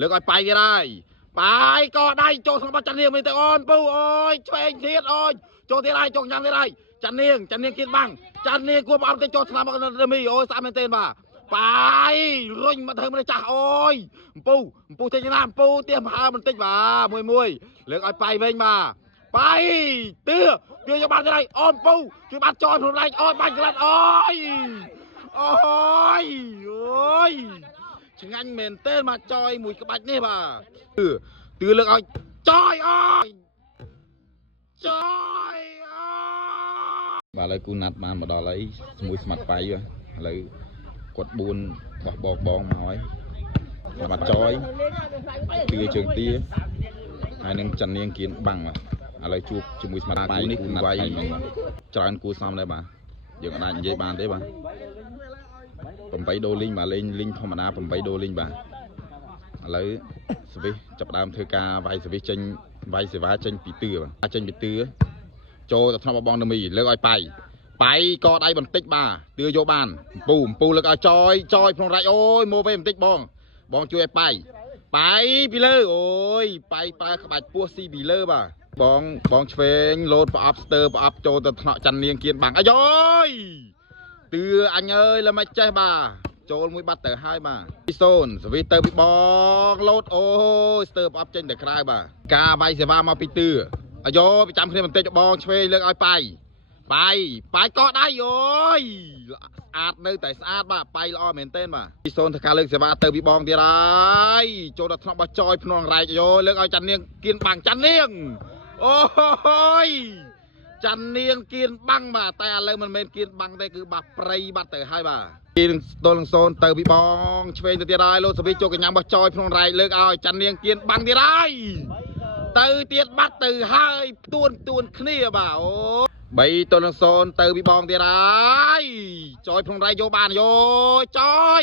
លើកឲ្យបាយទៀតហើយបាយក៏ដៃចូលក្នុងបាត់ចាន់នាងមិនទៅអូនពូអូយឆ្វេងទៀតអូយចូលទៀតហើយចូលញ៉ាំទៀតហើយចាន់នាងគៀនបាំងចាន់នាងគួរមកអត់ទៅចូលឆ្នាំមករមីអូយស្អាតមែនទេបាទបាយរុញមកធ្វើមិនចាស់អូយពូទេណាពូទៀមហើបន្តិចបាទមួយលើកឲ្យបាយវិញបាទបាយទឿយកបាត់ទៅហើយអូនពូជួយបាត់ចោលខ្លួនឯងអូយបាច់ក្លាត់អូយឆ្ងាញ់មែនទេមកចយមួយក្បាច់នេះបាទទឿលើកឲ្យចយអូយចយបាទឥឡូវគូណាត់បានមកដល់ហើយជាមួយស្មាត់បាយឥឡូវគាត់4បោះបងមកហើយស្មាត់ចយទឿជើងទាហើយនឹងចាន់នាងគៀនបាំងបាទឥឡូវជួបជាមួយស្មាត់បាយនេះគូណាត់បាយច្រើនគូសំដែរបាទយើងអាចនិយាយបានទេបាទ8 ដុល្លារបាទលេងធម្មតា8 ដុល្លារបាទឥឡូវសវិសចាប់ដើមធ្វើការវាយសវិសចេញវាយសេវាចេញពីទឿបាទចេញពីទឿចូលទៅថ្នាក់បងនមីលើកឲ្យបាយក៏ដៃបន្តិចបាទទឿយកបានអំពូលើកឲ្យចយក្នុងរាច់អូយមកវិញបន្តិចបងជួយឲ្យបាយពីលើអូយបាយប្រើក្បាច់ពោះស៊ីពីលើបាទបងឆ្វេងលោតប្រអប់ស្ទើប្រអប់ចូលទៅថ្នាក់ចាន់នាងគៀនបាំងអាយអើយទឿអញអើយលើមិនចេះបាទចូលមួយបាត់ទៅហើយបាទពី0សវិទៅពីបងលោតអូយស្ទើប្រអប់ចេញទៅក្រៅបាទការវាយសេវាមកពីទឿអាយប្រចាំគ្នាបន្តិចបងឆ្វេងលើកឲ្យបាយក៏ដៃអូយស្អាតនៅតែស្អាតបាទបាយល្អមែនទែនបាទពី0ធ្វើការលើកសេវាទៅពីបងទៀតហើយចូលដល់ថ្នាក់បោះចយភ្នំរែកអាយលើកឲ្យចាន់នាងគៀនបាំងចាន់នាងអូយចាន់នាងគៀនបាំងបាទតែឥឡូវមិនមែនគៀនបាំងទេគឺបាត់ព្រៃបាត់ទៅហើយបាទគៀនស្ទល់នឹង0ទៅពីបងឆ្វេងទៅទៀតហើយលោកសវិចូលកញ្ញាបោះចយភ្នំរែកលើកឲ្យចាន់នាងគៀនបាំងទៀតហើយទៅទៀតបាត់ទៅហើយទួនគ្នាបាទអូ3 ទល់នឹង0ទៅពីបងទៀតហើយចយភ្នំរែកយកបានយោចយ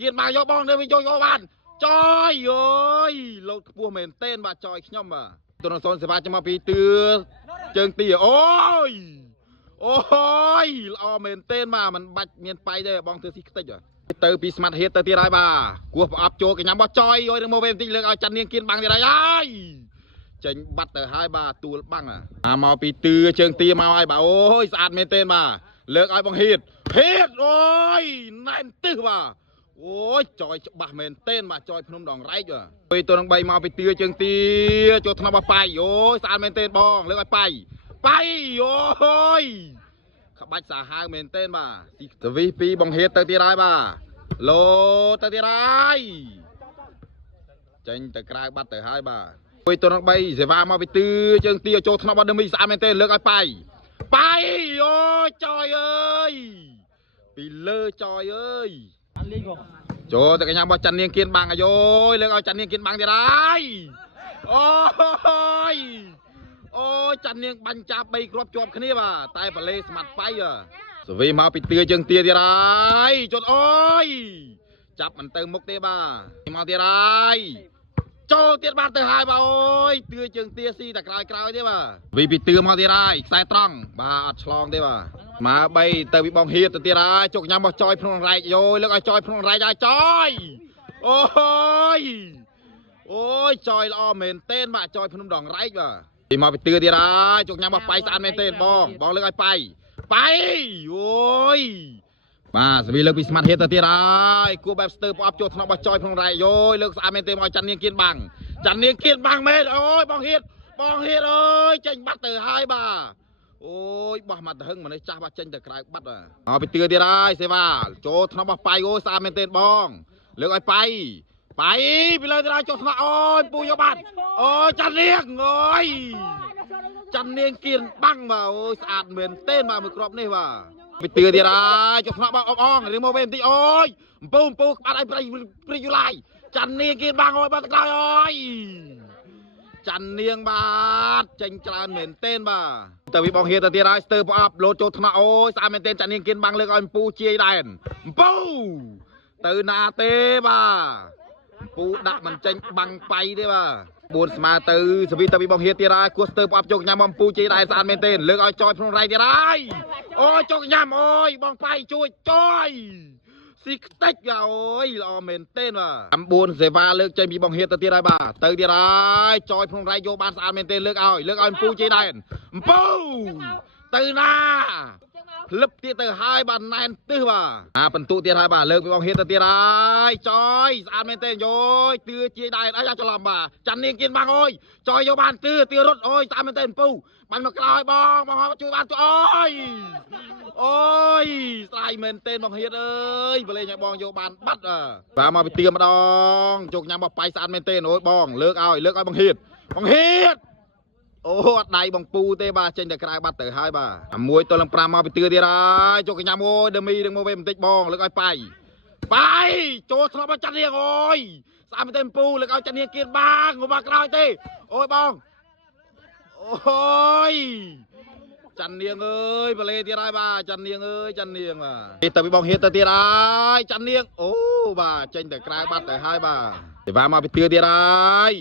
គៀនបាំងយកបងទៅវិញយកបានចយអើយលោតខ្ពស់មែនទែនបាទចយខ្ញុំបាទទល់នឹង0សេវាចាំមកពីទឿជើងទីអូយល្អមែនទែនបាទมันបាច់មានបាយទេបងធ្វើស៊ីខ្ទេចទៅពីស្មាត់ហេតទៅទៀតហើយបាទគោះប្រអប់ចូលកញ្ញាបោះចយយកនឹងមកវិញបន្តិចលើកឲ្យចាន់នាងគៀនបាំងទៀតហើយចេញបាត់ទៅហើយបាទទួលបាំងមកពីទឿជើងទាមកហើយបាទអូយស្អាតមែនទែនបាទលើកឲ្យបងហេតអូយណែនទឹះបាទអូយចយច្បាស់មែនទែនបាទចយភ្នំដងរែកបាទទៅនឹង3មកពីទឿជើងទាចូលថ្នាក់បោះបាយអូយស្អាតមែនទែនបងលើកឲ្យបាយអូយក្បាច់សាហាវមែនទែនបាទសវិសពីបងហេតទៅទៀតហើយបាទលោទៅទៀតហើយចេញទៅក្រៅបាត់ទៅហើយបាទទៅនឹង3សេវាមកពីទឿជើងទាចូលថ្នាក់បាត់មីស្អាតមែនទែនលើកឲ្យបាយអូយចយអើយពីលើចយអើយចូលទៅកញ្ញាបោះចាន់នាងគៀនបាំងអាយលើកឲ្យចាន់នាងគៀនបាំងទៀតហើយអូយចាន់នាងបាញ់ចាប់3គ្រាប់ជាប់គ្នាបាទតែបលេស្មាត់បាយសវិមកពីទឿជើងទាទៀតហើយជន់អូយចាប់មិនទៅមុខទេបាទមកទៀតហើយចូលទៀតបាត់ទៅហើយបាទអូយទឿជើងទាស៊ីតែក្រោយទេបាទវិពីទឿមកទៀតហើយខ្សែត្រង់បាទអត់ឆ្លងទេបាទមក3ទៅពីបងហៀតទៅទៀតហើយជុកញ៉ាំបោះចយភ្នំរែកយោលើកឲ្យចយភ្នំរែកហើយចយអូយចយល្អមែនទែនបាទចយភ្នំដងរែកបាទពីមកពីទឿទៀតហើយជុកញ៉ាំបោះបាយស្អាតមែនទែនបងលើកឲ្យបាយអូយបាទសវិលើកពីស្មាត់ហេតទៅទៀតហើយគួរបែបស្ទើប្រអប់ចូលថ្នាក់បោះចយភ្នំរែកយោលើកស្អាតមែនទែនមកចាន់នាងគៀនបាំងមែនអូយបងហៀតអើយចេញបាត់ទៅហើយបាទអូយបោះមកទៅហឹងមនុស្សចាស់បាត់ចេញទៅក្រៅបាត់មកពីទឿទៀតហើយសេវាចូលថ្នាក់បោះបាយអូយស្អាតមែនទែនបងលើកឲ្យបាយពីលើទៅដល់ចុះថ្នាក់អូយពូយកបាត់អូយចាន់នាងអូយចាន់នាងគៀនបាំងបាទអូយស្អាតមែនទែនបាទមួយគ្រាប់នេះបាទពីទឿទៀតហើយចុះថ្នាក់បោះអងឬមកវិញបន្តិចអូយអំពូក្បាត់ឲ្យព្រីយូឡាយចាន់នាងគៀនបាំងអូយបាត់ទៅក្រោយអូយចាន់នាងបាទចេញច្រើនមែនទែនបាទទៅពីបងហៀតទៅទៀតហើយស្ទើប្រអប់លោតចូលថ្នាក់អូយស្អាតមែនទែនចាន់នាងគៀនបាំងលើកឲ្យអំពូជាយដែរអំពូទៅណាទេបាទអំពូដាក់មិនចេញបាំងបាយទេបាទ4ស្មើទៅសវិទៅពីបងហៀតទៀតហើយគោះស្ទើប្រអប់ជោគញ៉ាំអំពូជាយដែរស្អាតមែនទែនលើកឲ្យចយភ្នំរែកទៀតហើយអូយជោគញ៉ាំអូយបងបាយជួយចយ ស៊ីខ្ទេចអូយល្អមែនទេបាទ9សេវាលើកចេញពីបងហៀតទៅទៀតហើយបាទទៅទៀតហើយចយក្នុងរៃយកបានស្អាតមែនទេលើកឲ្យអំពូជ័យដែរអំពូទៅណាភ្លឹបទៀតទៅហើយបាទណែនទឹះបាទបន្ទុទៀតហើយបាទលើកពីបងហៀតទៅទៀតហើយចយស្អាតមែនទេយោយទឿជាដែរអីច្រឡំបាទចាន់នាងគៀនបាំងអើយចយយកបានទឿរត់អូយស្អាតមែនទេអំពូបានមកក្រោយបងជួយបានជួយអូយស្ដាយមែនទេបងហៀតអើយបលេងឲ្យបងយកបានបាត់បាទមកពីទៀម្ដងជោគញ៉ាំបោះបាយស្អាតមែនទេអូយបងលើកឲ្យបងហៀតអូអត់ដៃបងពូទេបាទចេញតែក្រៅបាត់ទៅហើយបាទ1ទល់នឹង5មកពីទឿទៀតហើយជោគញ៉ាំអូយដឺមីនឹងមកវិញបន្តិចបងលើកឲ្យបាយចូលស្នប់ចាត់នាងអូយស្អាតមែនទេពូលើកឲ្យចាត់នាងគៀនបាងមកក្រោយទេអូយបងអូយចាន់នាងអើយបលេទៀតហើយបាទចាន់នាងអើយចាន់នាងបាទទៅពីបងហៀតទៅទៀតហើយចាន់នាងអូបាទចេញទៅក្រៅបាត់ទៅហើយបាទទេវ៉ាមកពីទឿទៀតហើយ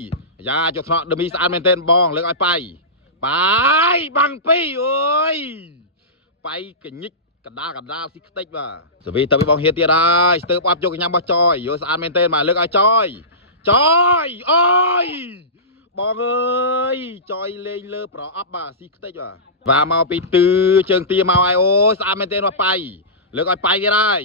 យ៉ាចុះថ្នាក់ដឺមីស្អាតមែនទេបងលើកឲ្យបាយបាំងពីអើយបាយកញិចកដាលស៊ីខ្ទេចបាទសវីទៅពីបងហៀតទៀតហើយស្ទើបអប់យកកញ្ញាំបោះចយយកស្អាតមែនទេបាទលើកឲ្យចយអូយបងអើយចយលេងលើប្រអប់បាទស៊ីខ្ទេចបាទមកពីទឿជើងទាមកឲ្យអូស្អាតមែនទេបាទបាយលើកឲ្យបាយទៀតហើយ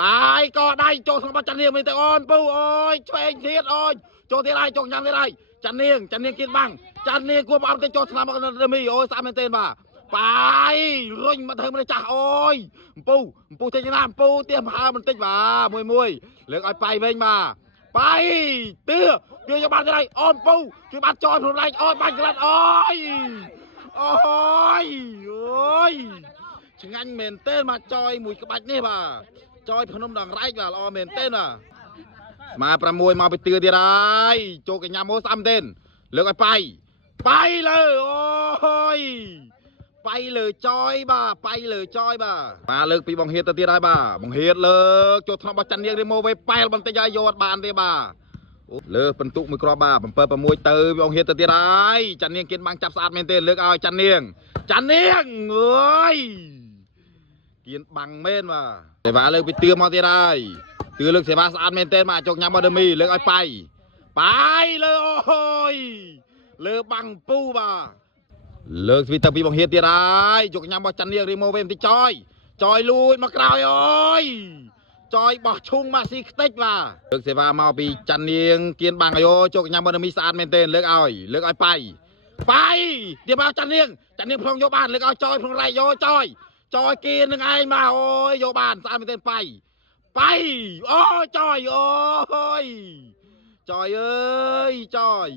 បាយក៏ដៃចូលក្នុងបាត់ចាន់នាងមែនទេអូនពូអូយឆ្វេងទៀតអូយចូលទៀតហើយចុកញ៉ាំទៀតហើយចាន់នាងគៀនបាំងចាន់នាងគួរមកអត់ទៅចូលឆ្នាំមកដឺមីអូយស្អាតមែនទេបាទបាយរុញមកធ្វើមិនចាស់អូយអំពូចេញណាអំពូទៀមហើបន្តិចបាទមួយលើកឲ្យបាយវិញបាទបាយទឿយកបានទៅហើយអូនពូជួយបានចយខ្លួនឯងអូយបាញ់ក្លាត់អូយឆ្ងាញ់មែនទេមកចយមួយក្បាច់នេះបាទចយភ្នំដងរែកបាទល្អមែនទេណាស្មើ6មកពីទឿទៀតហើយចូលកញ្ញាមកស្អាតមែនទេលើកឲ្យបាយលើអូយបាយលើចយបាទលើកពីបងហៀតទៅទៀតហើយបាទបងហៀតលើកចូលថ្នាក់របស់ចាន់នាងរីម៉ូវេប៉ែលបន្តិចហើយយកអត់បានទេបាទលើកបន្ទុកមួយគ្រាប់បាទ7 6ទៅបងហៀតទៅទៀតហើយចាន់នាងគៀនបាំងចាប់ស្អាតមែនទេលើកឲ្យចាន់នាងអើយគៀនបាំងមែនបាទសេវាលើកពីទឿមកទៀតហើយទឿលើកសេវាស្អាតមែនទេបាទចុកញ៉ាំមកដឺមីលើកឲ្យបាយលើអូយលើបាំងពូបាទលើកស្វីទៅពីបងហៀតទៀតហើយយកញ៉ាំរបស់ចាន់នាងរីម៉ូវេបន្តិចចយលួចមកក្រោយអូយចយបោះឈុងមកស៊ីខ្ទេចបាទលើកសេវាមកពីចាន់នាងគៀនបាំងយោចុកញ៉ាំរបស់ដឺមីស្អាតមែនទេលើកឲ្យបាយទៀតមកចាន់នាងផ្លងយកបានលើកឲ្យចយក្នុងរៃយោចយគៀននឹងឯងមកអូយយកបានស្អាតមែនទេបាយអូចយអូយចយអើយចយ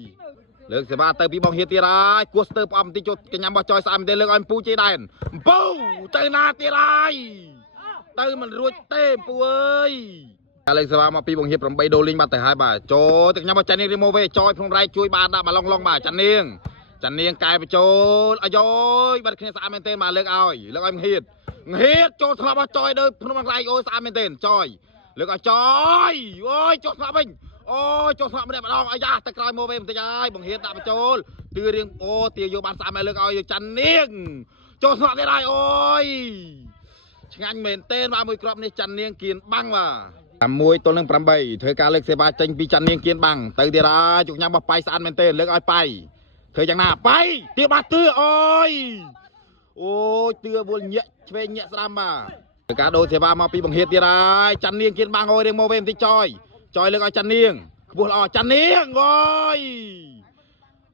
លើកសេវាទៅពីបងហៀតទៀតហើយគោះស្ទើផ្អប់បន្តិចចូលកញ្ញាំរបស់ចយស្អាតមែនទេលើកឲ្យអំពូជ័យដែរអំពូទៅណាទៀតហើយទៅមិនរួចទេអំពូអើយលើកសេវាមកពីបងហៀត8 ដុល្លារបាត់ទៅហើយបាទចូលទៅកញ្ញាំរបស់ចាន់នាងរីម៉ូវេចយក្នុងរៃជួយបានដាក់បាឡុងឡុងបាទចាន់នាងកែបញ្ចូលអាយយបាត់គ្នាស្អាតមែនទេបាទលើកឲ្យមហៀតចូលថ្នាក់របស់ចយទៅភ្នំរៃអូយស្អាតមែនទេចយលើកឲ្យចយអូយចូលថ្នាក់វិញអូយចូលថ្នាក់ម្នាក់ម្ដងអាយ៉ាទៅក្រោយមកវិញបន្តិចហើយបង្រៀនដាក់បញ្ចូលទឿរៀងអូទាយកបានស្អាតមែនលើកឲ្យចាន់នាងចូលថ្នាក់ទៀតហើយអូយឆ្ងាញ់មែនទេបាទមួយគ្រាប់នេះចាន់នាងគៀនបាំងបាទ1 ទល់នឹង 8ធ្វើការលើកសេវាចេញពីចាន់នាងគៀនបាំងទៅទៀតហើយជុកញ៉ាំរបស់បាយស្អាតមែនទេលើកឲ្យបាយធ្វើយ៉ាងណាបាយទៀតបាទទឿអូយទឿវល់ញាក់ឆ្វេងញាក់ស្ដាំបាទធ្វើការដូរសេវាមកពីបង្រៀនទៀតហើយចាន់នាងគៀនបាំងអូយរៀងមកវិញបន្តិចចយលើកឲ្យចាន់នាងខ្ពស់ល្អចាន់នាង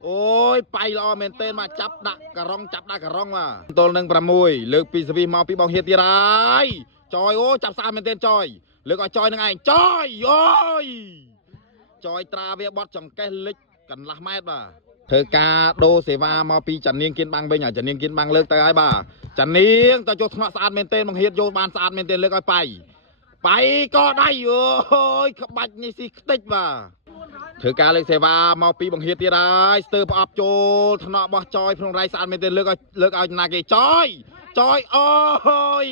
អូយបាយល្អមែនទេមកចាប់ដាក់ការ៉ុងបាទទល់នឹង6លើកពីសវីមកពីបងហៀតទៀតហើយចយអូចាប់ស្អាតមែនទេចយលើកឲ្យចយនឹងឯងចយអូយចយត្រាវាបត់ចង្កេះលិចកន្លះម៉ែត្របាទធ្វើការដូរសេវាមកពីចាន់នាងគៀនបាំងវិញចាន់នាងគៀនបាំងលើកទៅហើយបាទចាន់នាងទៅចូលថ្នាក់ស្អាតមែនទេបងហៀតយកបានស្អាតមែនទេលើកឲ្យបាយក៏ដៃអូយក្បាច់នេះស៊ីខ្ទេចបាទធ្វើការលើកសេវាមកពីបង្ហៀតទៀតហើយស្ទើរប្រអប់ចូលថ្នាក់របស់ចយក្នុងរៃស្អាតមែនទេលើកឲ្យណាគេចយអូយ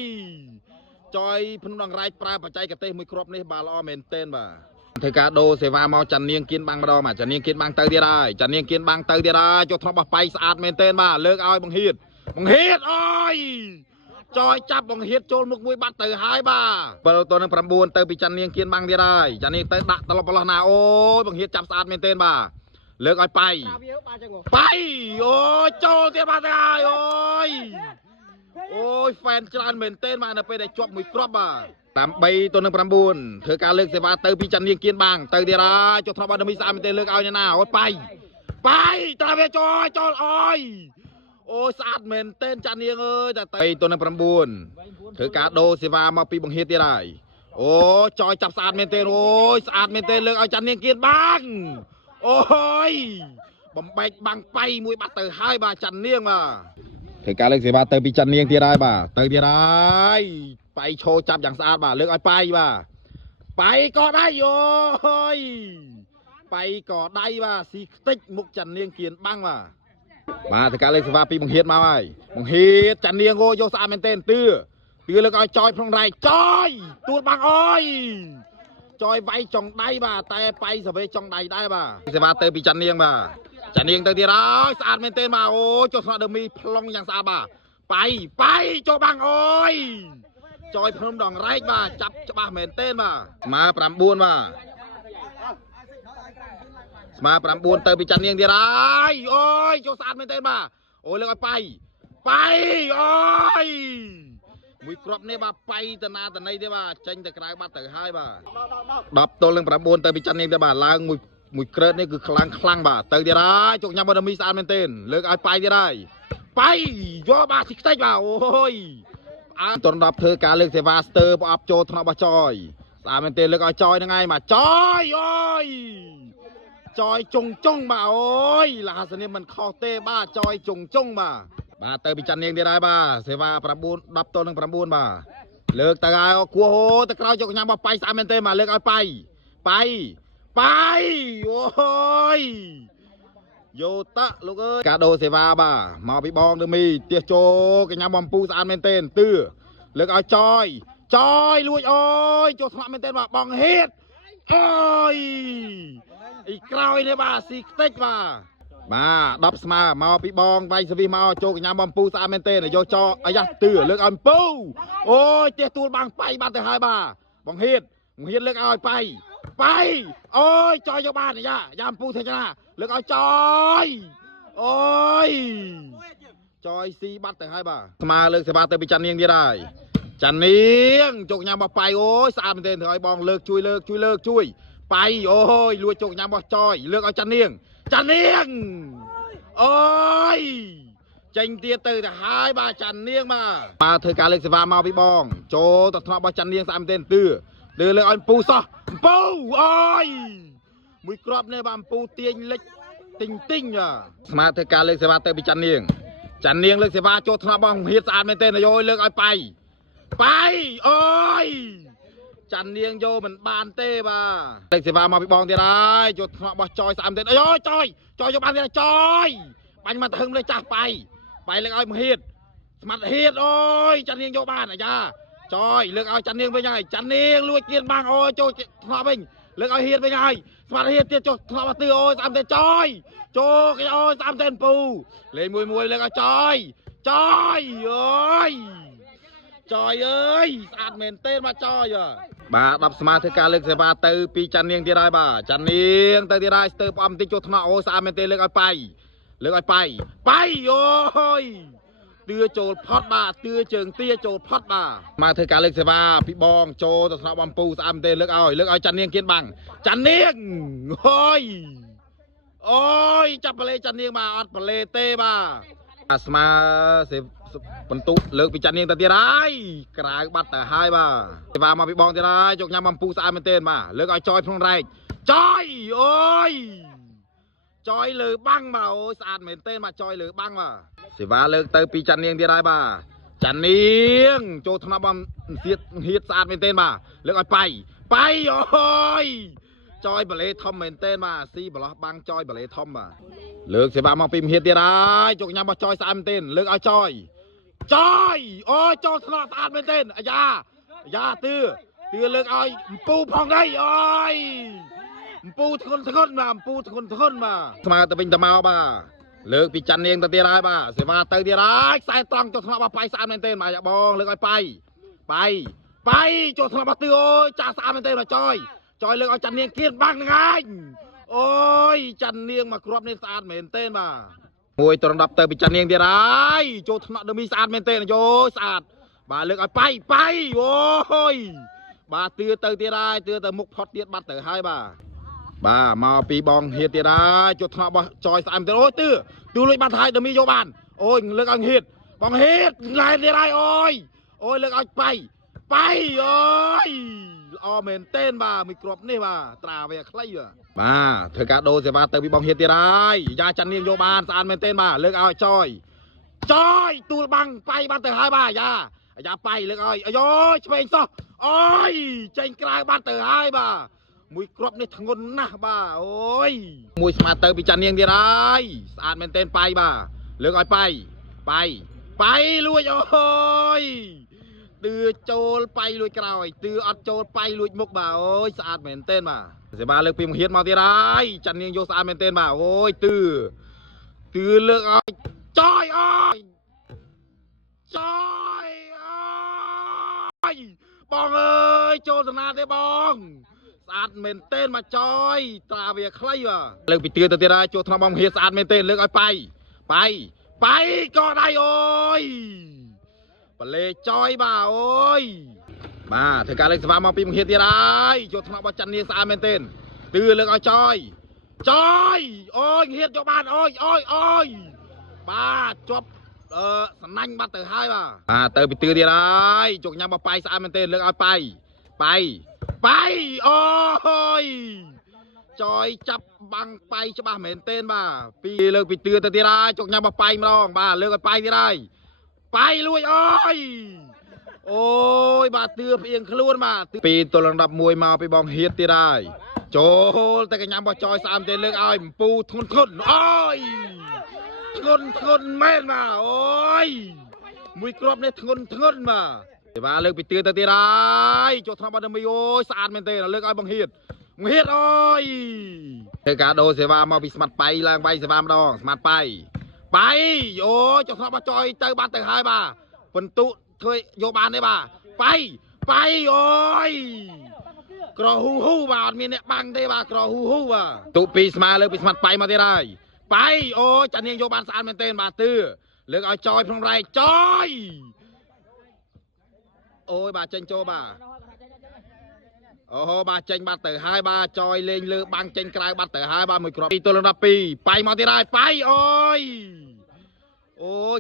ចយភ្នំដងរៃប្រើបច្ចេកទេសមួយគ្រាប់នេះបាទល្អមែនទេបាទធ្វើការដូរសេវាមកចាន់នាងគៀនបាំងម្ដងបាទចាន់នាងគៀនបាំងទៅទៀតហើយចុះថ្នាក់របស់បាយស្អាតមែនទេបាទលើកឲ្យបង្ហៀតអូយ จอยจับบังเฮียโจลมุกมวยบัดเตอหายบ่าเปิดตัวนึงประมูลเตอปีจันเนียงเกียนบังที่ได้จันเนียงเตอดักตลอดปลอนาโอ้บังเฮียจับสะอาดเมนเทนบ่าเลิกเอาไปโอ้ยโจลเตียบ้าตายโอ้ยแฟนจานเมนเทนมาเนี่ยไปได้จวบมวยกรอบบ่าตามใบตัวนึงประมูลเธอการเลิกเสียว่าเตอปีจันเนียงเกียนบังเตอที่ได้จบทบาทมีสามเมนเทนเลิกเอาเนี่ยนะโอ้ยไปตาเวจอยโจลโอ้ยสะอาดเมนเทนจันเนียงเอ้ยแต่ไปตัวนึงประมูลเธอการโดเสียว่ามาปีบังเฮียที่ได้โอ้จอยจับสะอาดเมนเทนโอ้ยสะอาดเมนเทนเลิกเอาจันเนียงเกียนบังโอ้ยบ่มแบกบังไปมวยบัตเตอร์ให้บ่าจันเนียงมาถึงการเลิกเสียบ่าเตอร์ปีจันเนียงที่ได้บ่าเตอร์ที่ได้ไปโชว์จับอย่างสะอาดบ่าเลิกเอาไปบ่าไปก็ได้โอ้ยไปก็ได้บ่าสีติ๊กมุกจันเนียงเกียนบังมาถึงการเลิกเสียบ่าปีบังเฮียมาไว้บังเฮียจันเนียงโยสะอาดเมนเทนตื้อเลิกเอาจอยพรองไรจอยตัวบังอ้อยจอยไว้จองได้บ่าแต่ไปสบายจองได้บ่าเสียบ่าเตอปีจันเนียงบ่าจันเนียงเตอที่ร้ายสะอาดเมนเทนบ่าโอ้จดสระเดิมมีพลองอย่างสะอาดบ่าไปโจบังโอ้ยจอยพรมดองไรบ่าจับบ่าเมนเทนบ่ามาปรำบุญบ่ามาปรำบุญเตอปีจันเนียงที่ร้ายโอ้ยโจสะอาดเมนเทนบ่าโอ้ยเลิกไปโอ้ยมุยกรอบเนี่ยบ่าไปแต่นาแต่ในเดี๋ยวบ่าเจงแต่กลายบ่าเตอให้บ่าดับตัวเรื่องประมูลเตอปีจันเนียงเดี๋ยวบ่าล้างมุยเกลือนี่คือคลั่งบ่าเตอเดี๋ยวได้จกยำบารมีสะอาดเมนเทนเลิกเอาไปเดี๋ยวได้ไปโยบ่าสิกเตบ่าโอ้ยตอนดับเธอการเลิกเซวาสเตอร์บ่อับโจทนบ่าจอยสะอาดเมนเทนเลิกเอาจอยยังไงมาจอยโอ้ยจอยจงบ่าโอ้ยลาสเนี่ยมันข้อเต้บ้าจอยจงบ่าเตอปีจันเนียงเดี๋ยวได้บ่าเซวาประมูลดับตัวนึงประมูลบ่าเลิกตะกายกลัวโหตะกราวจกยำบ่าไปสะอาดเมนเทนมาเลิกเอาไปโอ้ยโยตะลูกเอ้ยกาโดเสวาบ่ามาพี่บองเดมีเตียโจกยำบอมปูสะอาดเมนเทนตื้อเลิกเอาจอยลุยโอ้ยโจสะอาดเมนเทนบ่าบองเฮ็ดโอ้ยอีกราวเนี่ยบ่าสีเต็กบ่ามาดับสมาพี่บองไปสวีมาโจกยำบอมปูสะอาดเมนเทนโยจออายัดตื้อเลิกเอาปูโอ้ยเตียตูบังไปบ้านแต่หายบ่าบองเฮ็ดเลิกเอาไปโอ้ยจอยโยบ้านเนี่ยยามปูเทชนะเลิกเอาจอยโอ้ยจอยซีบัตแต่ให้บ่าสมาเลิกเสียบาเตอร์ไปจันเนียงที่ได้จันเนียงจกยามบ่ไปโอ้ยสะอาดเป็นเทนเถอยบองเลิกช่วยไปโอ้ยรวยจกยามบ่จอยเลิกเอาจันเนียงโอ้ยเจงเตียเตอร์แต่หายบ่าจันเนียงมาเธอการเลิกเสียบามาพี่บองโจตัดทนบ่จันเนียงสะอาดเป็นเทนตื้อเลิกเอาปูซะปูโอ้ยมุยกรอบเนี่ยบามปูเตียงเล็กติ้งสมาธิการเลิกเสวาเตอปีจันเนียงเลิกเสวาโจทนาบองเฮียสะอาดไม่เต้นโยเลิกเอาไปโอ้ยจันเนียงโยมันบานเต้บ่าเลิกเสวามาพี่บองเดี๋ยวได้โจทนาบองจอยสะอาดเต้นโอ้ยจอยโยบานเดี๋ยวจอยปันมาถึงเลยจ้าไปเลิกเอาเฮียสมัดเฮียโอ้ยจันเนียงโยบานนะจ้าจอยเลิกเอาจันเนียงไปยังไงจันเนียงลุยเกียนบางโอ้ยโจทนาบิงเลิกเอาเฮียไปยังไงสมัดเฮียเตี้ยโจทนาบตื้อโอ้ยสามเต้นจอยโจกโอ้ยสามเต้นปูเลยมวยเลิกเอาจอยเอ้ยจอยเอ้ยสะอาดเมนเต้นมาจอยบ่าดับสมาธิการเลิกเสบาเตอปีจันเนียงที่ได้บ่าจันเนียงเตอที่ได้เตอปอมติโจทนาโอ้สะอาดเมนเต้นเลิกเอาไปโอ้ยเตื้อโจลพอดบ่าเตื้อเจิงเตี้ยโจลพอดบ่ามาเธอการเลิกเสบาพี่บองโจตัดสนามปูสามเตเลิกเอาจันเนียงเกียนบังจันเนียงโอ้ยจับปลาเลจันเนียงมาอัดปลาเลเต้บ่าสมาเสปนตุเลิกปีจันเนียงแต่ที่ไรกลายบัดแต่หายบ่าเสบามาพี่บองที่ไรจกยำปูสามเตมาเลิกเอาจอยพงไรจอยโอ้ยจอยเหลือบังบ่าโอ้ยสะอาดเหม็นเต้นมาจอยเหลือบังบ่าสิว่าเลิกเตอปีจันเนียงที่ไรบ่าจันเนียงโจธนาบอมเสียเฮียสะอาดเหม็นเต้นมาเลิกเอาไปโอ้ยจอยบะเลทอมเหม็นเต้นมาซีบล็อกบังจอยบะเลทอมมาเลิกสิว่ามาปิมเฮียที่ไรจกยำมาจอยสะอาดเหม็นเต้นเลิกเอาจอยโอ้ยโจธนาสะอาดเหม็นเต้นยาตื้อเลิกเอาปูพองได้โอ้ยปูทนมาสมาตะเป็นตะเมาบ่า เลิกปีจันเนียงตะเตียร้ายบ่าเสียว่าเตยเตียร้ายสายตรังจดทนาบไปสามเต้นมาอย่าบองเลิกไปจดทนาบตือโอ้ยจ่าสามเต้นมาจอยเลิกเอาจันเนียงเกียรบังไงโอ้ยจันเนียงมากรอบในสามเต้นมาโอ้ยตระดับเตยปีจันเนียงเตียร้ายจดทนาเดมีสามเต้นโยสาดบ่าเลิกเอาไปโอ้ยบ่าเตือเตยเตียร้ายเตือเตยมุกพอดเตียบัดเตยให้บ่ามาปีบองเฮียเตียร้ายจดทนาบจอยสามเต้นโอ้ยตื้อลุยบ้านไทยเดมีโยบานโอ้ยเลิกเอาเฮ็ดบองเฮ็ดไงเตียร้ายโอ้ยเลิกเอาไปโอ้ยออเมนเต้นบ่ามีกรอบนี่บ่าตราเวียใครบ่ามาเธอกาโดเสียบ่าเตอร์บีบองเฮตีไรยาจันเนียงโยบานสารเมนเต้นบ่าเลิกเอาจอยตูบังไปบ้านเตอร์หายบ่ายาไปเลิกเอาโอ้ยช่วยซะโอ้ยเจงกลายบ้านเตอร์หายบ่ามุยกรอบนี่ทงนนะบ่าโอ้ยมุยสมาเตอร์บีจันเนียงเตียไรสารเมนเต้นไปบ่าเลิกเอาไปลุยโอ้ยตือโจลไปลุยกรอยตืออัดโจลไปลุยมุกบ่าโอ้ยสะอาดเหม็นเต้นบ่าเสียบาเลิกพิมพ์เฮียดมาที่ไรจันเนียงโยสะอาดเหม็นเต้นบ่าโอ้ยตือเลิกเอาจอยบองเอ้ยโจลสนาเตบองสะอาดเหม็นเต้นมาจอยตราเวียใครบ่าเลิกไปตือตัวที่ไรโจลทำบองเฮียสะอาดเหม็นเต้นเลิกเอาไปก็ได้โอ้ยปเลจอยบ่าโอ้ยมาเธอการเล่นสภามาปีมเฮียตีไรโจทนาบจันเนียสามเมนเต้นตื่นเลิกเอาจอยโอ้ยเฮียจบ้านโอ้ยบ้าจบสนั่งบ้านเตอร์ให้บ่าเตอร์ไปตื่นตีไรจกยังมาไปสามเมนเต้นเลิกเอาไปโอ้ยจอยจับบังไปจะบ้าเมนเต้นบ่าปีเลิกไปตื่นตีไรจกยังมาไปมาลองบ้าเลิกเอาไปตีไรไปลุยโอ้ยบาดเตือเพียงคล้วนมาปีตัวระดับมวยมาไปบองเฮียตีได้โจแต่กันยังบ่จอยสามเตนเลิกเอาปูทนโอ้ยทนแม่นมาโอ้ยมวยกรอบเนี่ยทนมาแต่ว่าเลิกไปเตือนตีได้โจทำบันดาลไม่โอ้ยสะอาดแม่นเตนเลิกเอาบองเฮียโอ้ยเทกาโดเสวามาพิสมัดไปล่างไปเสวามดองสมัดไปโอ้ยจะทำมาจอยเจอบ้านเตอร์หายบ่าฝนตุเคยโยบานได้บ่าไปโอ้ยกรอฮูบ่ามีเนี่ยบังได้บ่ากรอฮูบ่าตุปีสมาเลยปีสมัดไปมาได้ไปโอ้ยจันเนียงโยบานสารเมนเต้นบ่าตื้อเลือกเอาจอยพงไรจอยโอ้ยบ่าเจงโจบ่าโอ้โหบ่าเจงบ้านเตอร์หายบ่าจอยเล็งเลือกบังเจงกลายบ้านเตอร์หายบ่ามือกรอบปีตัวระดับปีไปมาได้ไปโอ้ย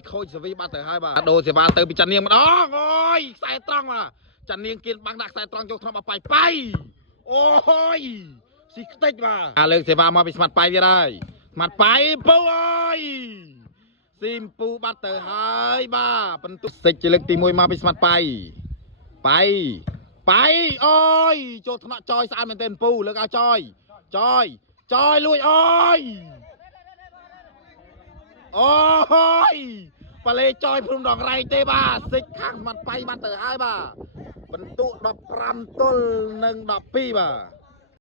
โคตรสวีบ้านเตอร์ให้บ้าโดเสียบ้านเตอร์ปีจันเนียงมันโอ้ยใส่ตรังมาจันเนียงกินบางดักใส่ตรังจงทำมาไปโอ้ยสิกติกมาเลิกเสียบ้านมาไปสมัดไปได้สมัดไปปูโอ้ยซิมปูบ้านเตอร์ให้บ้าเป็นตุสิกจะเลิกตีมวยมาไปสมัดไปโอ้ยโจทย์จอยสารเป็นเต้นปูเลิกเอาจอยลุยโอ้ยปเลจอยพรุ่งดอกไรเตบ้าสิข้างมันไปมันเตอร์หายบ้าบรรทุกดอกรำต้นหนึ่งดอกปีบ้า